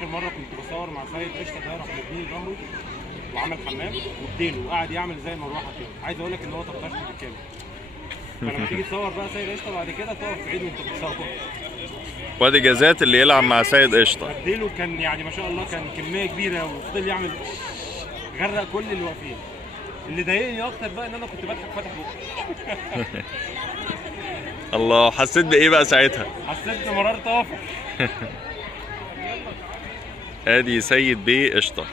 آخر مرة كنت بصور مع سيد قشطة ده، راح مديني ظهره وعمل حمام واديله وقعد يعمل زي المروحة كده. عايز اقول لك ان هو طفشني بالكامل. فلما تيجي تصور بقى سيد قشطة بعد كده تقف بعيد وانت بتصور. وادي جازات اللي يلعب مع سيد قشطة. اديله كان يعني ما شاء الله كان كمية كبيرة وفضل يعمل غرق كل اللي واقفين. اللي ضايقني اكتر بقى ان انا كنت بضحك فاتح بقي. الله، حسيت بايه بقى ساعتها؟ حسيت بمرار طافح. ادي سيد بيه قشطة.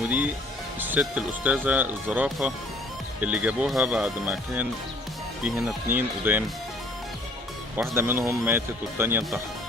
ودي الست الأستاذة الزرافة اللي جابوها بعد ما كان في هنا 2 قدام، واحدة منهم ماتت والتانية انتحرت.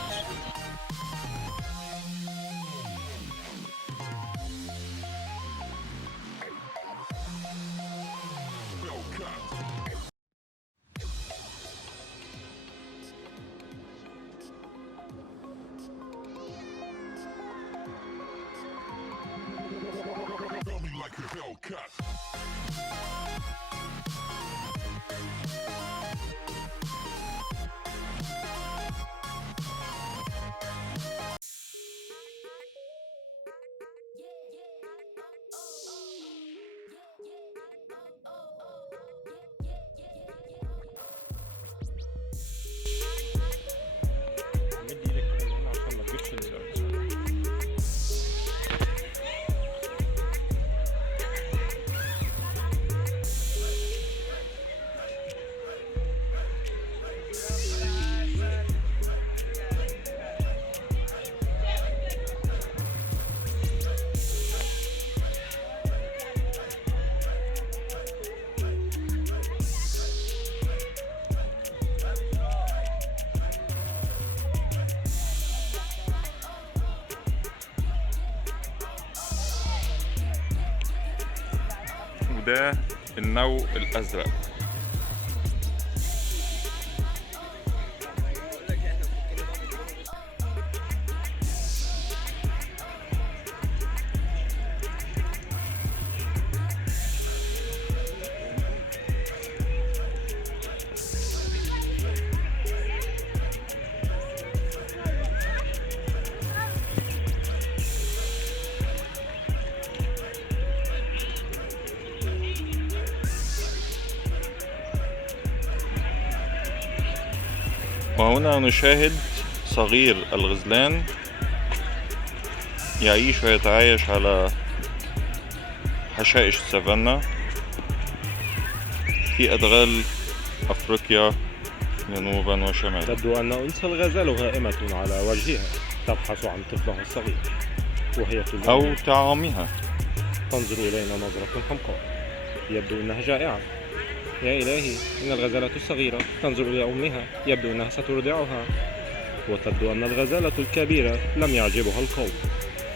وده النو الأزرق. وهنا نشاهد صغير الغزلان يعيش ويتعايش على حشائش السافانا في أدغال أفريقيا جنوبا وشمالا. تبدو أن أنثى الغزال هائمة على وجهها تبحث عن طفلها الصغير، وهي أو طعامها. تنظر إلينا نظرة حمقاء، يبدو أنها جائعة. يا إلهي، إن الغزالة الصغيرة تنظر إلى أمها، يبدو أنها سترضعها. وتبدو أن الغزالة الكبيرة لم يعجبها القول،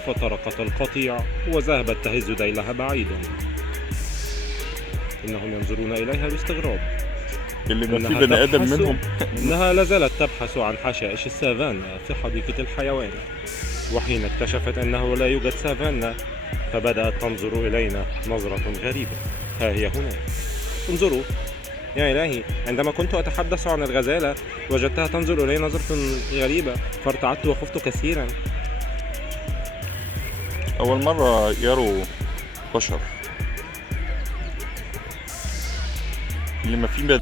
فطرقت القطيع وذهبت تهز ذيلها بعيدا. إنهم ينظرون إليها باستغراب. اللي ما في بني آدم منهم. إنها لازالت تبحث عن حشائش السافانا في حديقة الحيوان، وحين اكتشفت أنه لا يوجد سافانا فبدأت تنظر إلينا نظرة غريبة. ها هي هنا، انظروا. يا إلهي، عندما كنت أتحدث عن الغزالة وجدتها تنظر إلي نظرة غريبة فارتعدت وخفت كثيرا. أول مرة يروا بشر. اللي ما في بني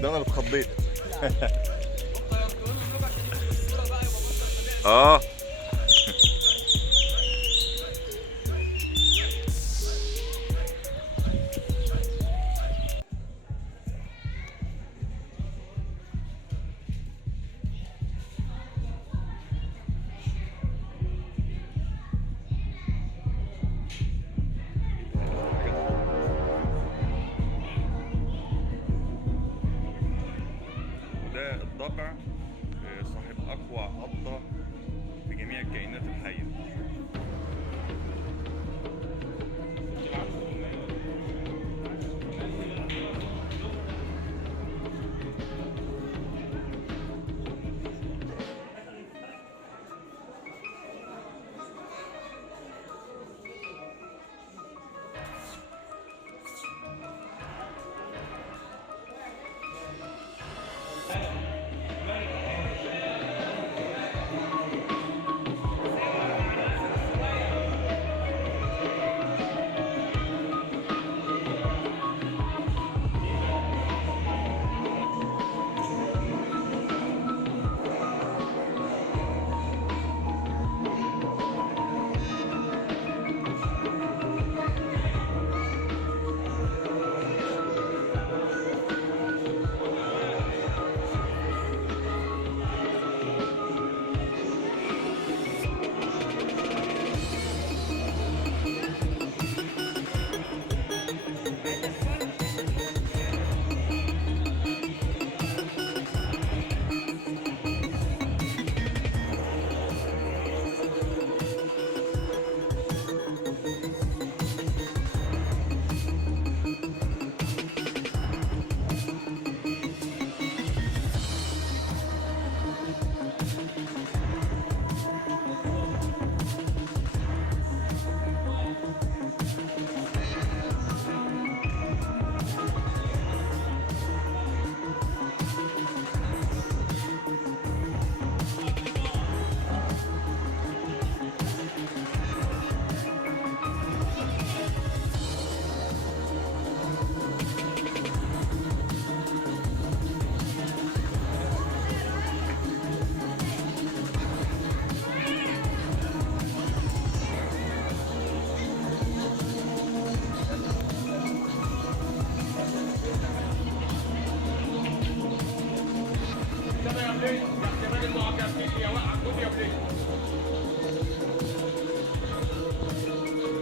ده انا اللي اتخضيت. اه صاحب أقوى عضة في جميع الكائنات الحية.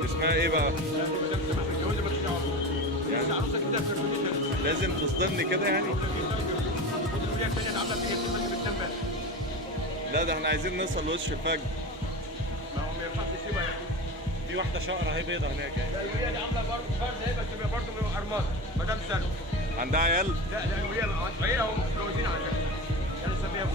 اسمها ايه بقى؟ يعني لازم تصدمني كده يعني؟ لا ده احنا عايزين نوصل لوش الفجر. في واحده شقره اهي بيضه هناك يعني. الوليه دي عامله برضه فرد اهي بس برضه من ارمله مدام سلوى. عندها عيال؟ لا الوليه هم متجوزين على فكره. كانوا سميها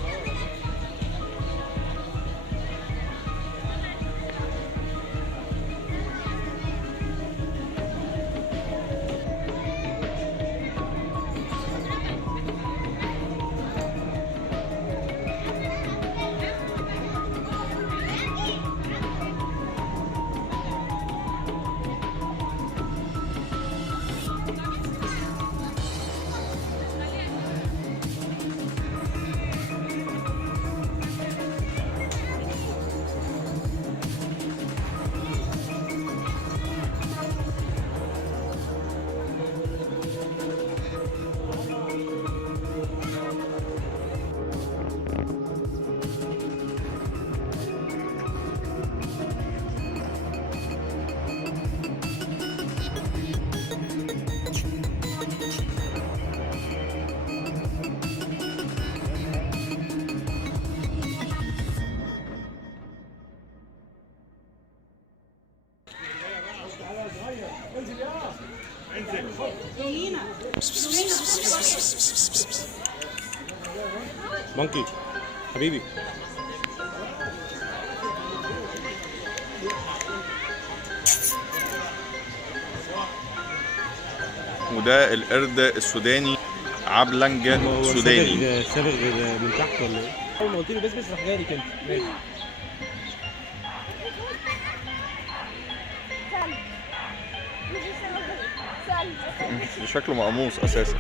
مونكي حبيبي. وده القرد السوداني عبلنج سوداني. سابغ من تحت ولا ايه؟ اول ما قلت له بس راح جاي كده ماشي. شكله مقموص اساسا.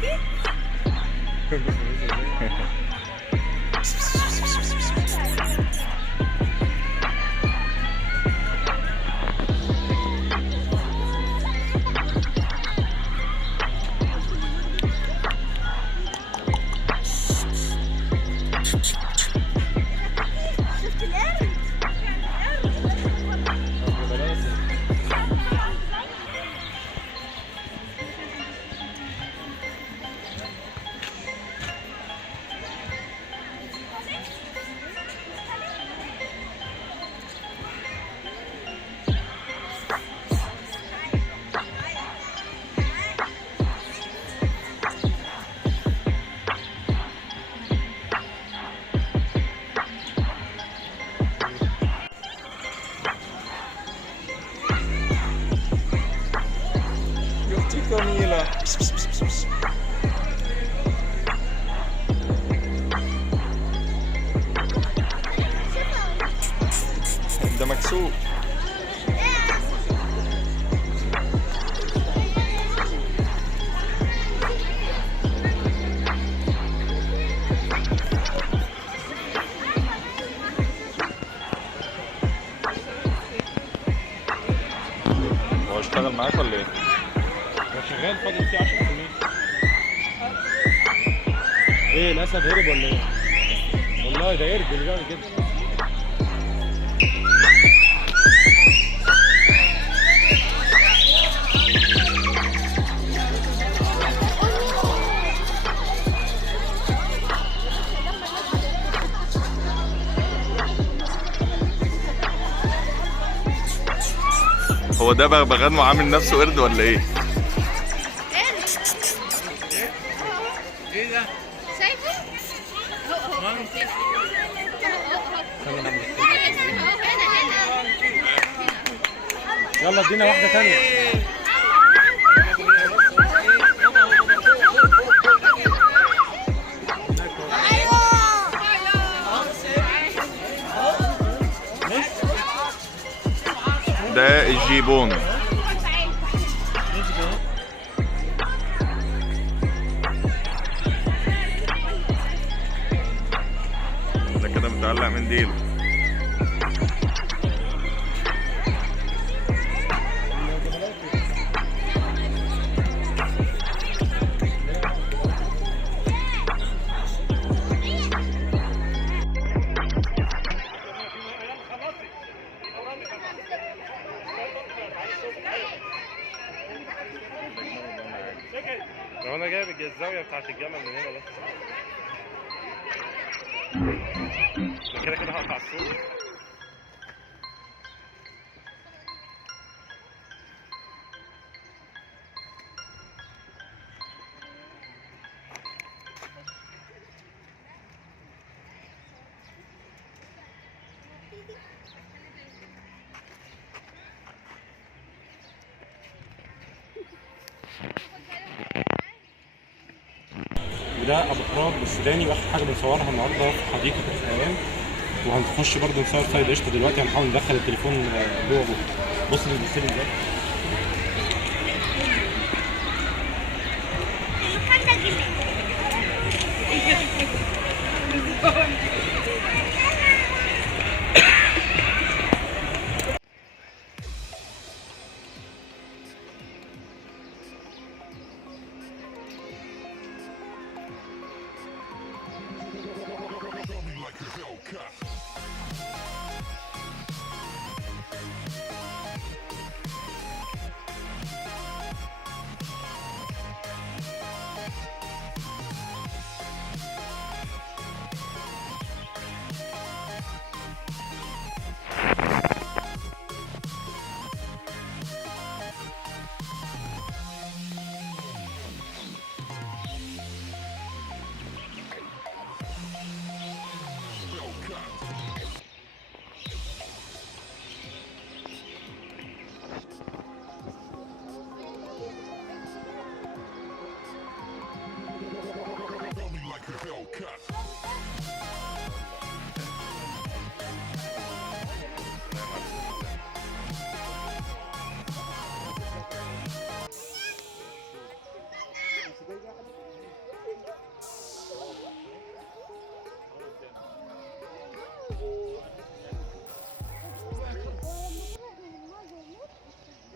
سوق. هو اشتغل معاك ولا ايه؟ هو شغال فاضل فيه 10 سنين. ايه الاسد هرب ولا ايه؟ والله ده قرد اللي بيعمل كده. هو ده بغبغان وعامل نفسه قرد ولا ايه؟ ايه ده؟ شايفه؟ يلا ادينا واحدة تانية. ده الجيبون. ده كده متعلق من ديله. لو انا جايب الزاويه بتاعت الجمل من هنا بس أنا كده هقطع الصوت. وده ابو تراب السوداني، واخر حاجه بنصورها النهارده في حديقه الحيوان. وهنخش برضه نصور سيد قشطه دلوقتي. هنحاول ندخل التليفون جوه. بص بيبص لي ازاي. Like a Hellcat.